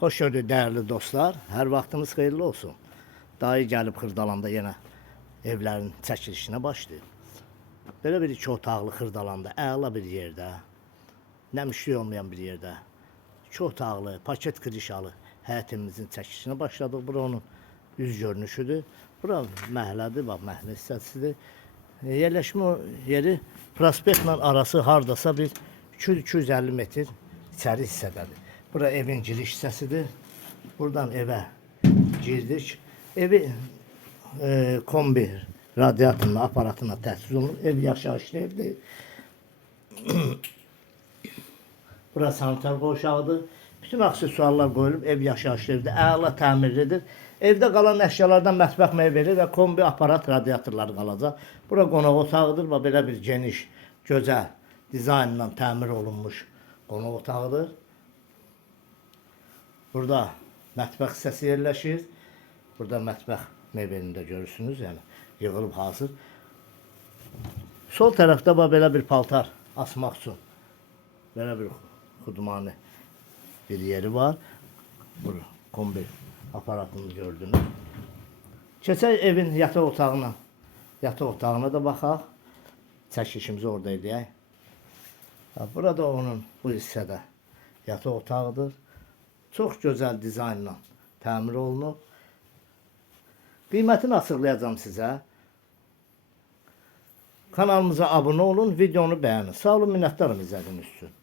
Hoş gördük değerli dostlar. Her vaxtınız xeyirli olsun. Dayı gəlib Xırdalanda yenə evlərin çəkilişinə başlayıb. Belə bir iki otaqlı Xırdalanda, əla bir yerdə, nə müşteri olmayan bir yerdə, iki otaqlı, paket kirişalı həyətimizin çəkilişinə başladıq. Bura onun üz görünüşüdür. Bura məhəllədir, bax məhəllə hissəsidir. Yerləşmə yeri prospektlə arası hardasa bir 200-250 metr içəri hissədədir. Bura evin giriş hissəsidir. Buradan evə girdik. Evi kombi radiatoruna, aparatına təchiz olunur. Ev yaşayışlı evdir. Bura sanitar qovşağıdır. Bütün aksesuarlar qoyulub, ev yaşayışlı evdir. Əla təmirlidir. Evdə qalan əşyalardan mətbəx meyvəli və kombi aparat radiatorları qalacaq. Bura qonaq otağıdır və belə bir geniş, gözəl dizaynla təmir olunmuş qonaq otağıdır. Burada mətbəx hissəsi yerləşir. Burada mətbəx mebelini də görürsünüz, yəni yığılıb hazır. Sol tərəfdə belə bir paltar asmaq üçün belə bir xudmani bir yeri var. Burada kombi aparatını gördünüz. Keçək evin yataq otağına. Yataq otağına da baxaq. Çəkilişimizi orada edək. Burada onun bu hissədə yataq otağıdır. Çox gözəl dizaynla təmir olunub. Qiymətini açıqlayacağım sizə. Kanalımıza abunə olun, videonu bəyənin. Sağ olun, minnətdarım izlədiyiniz üçün.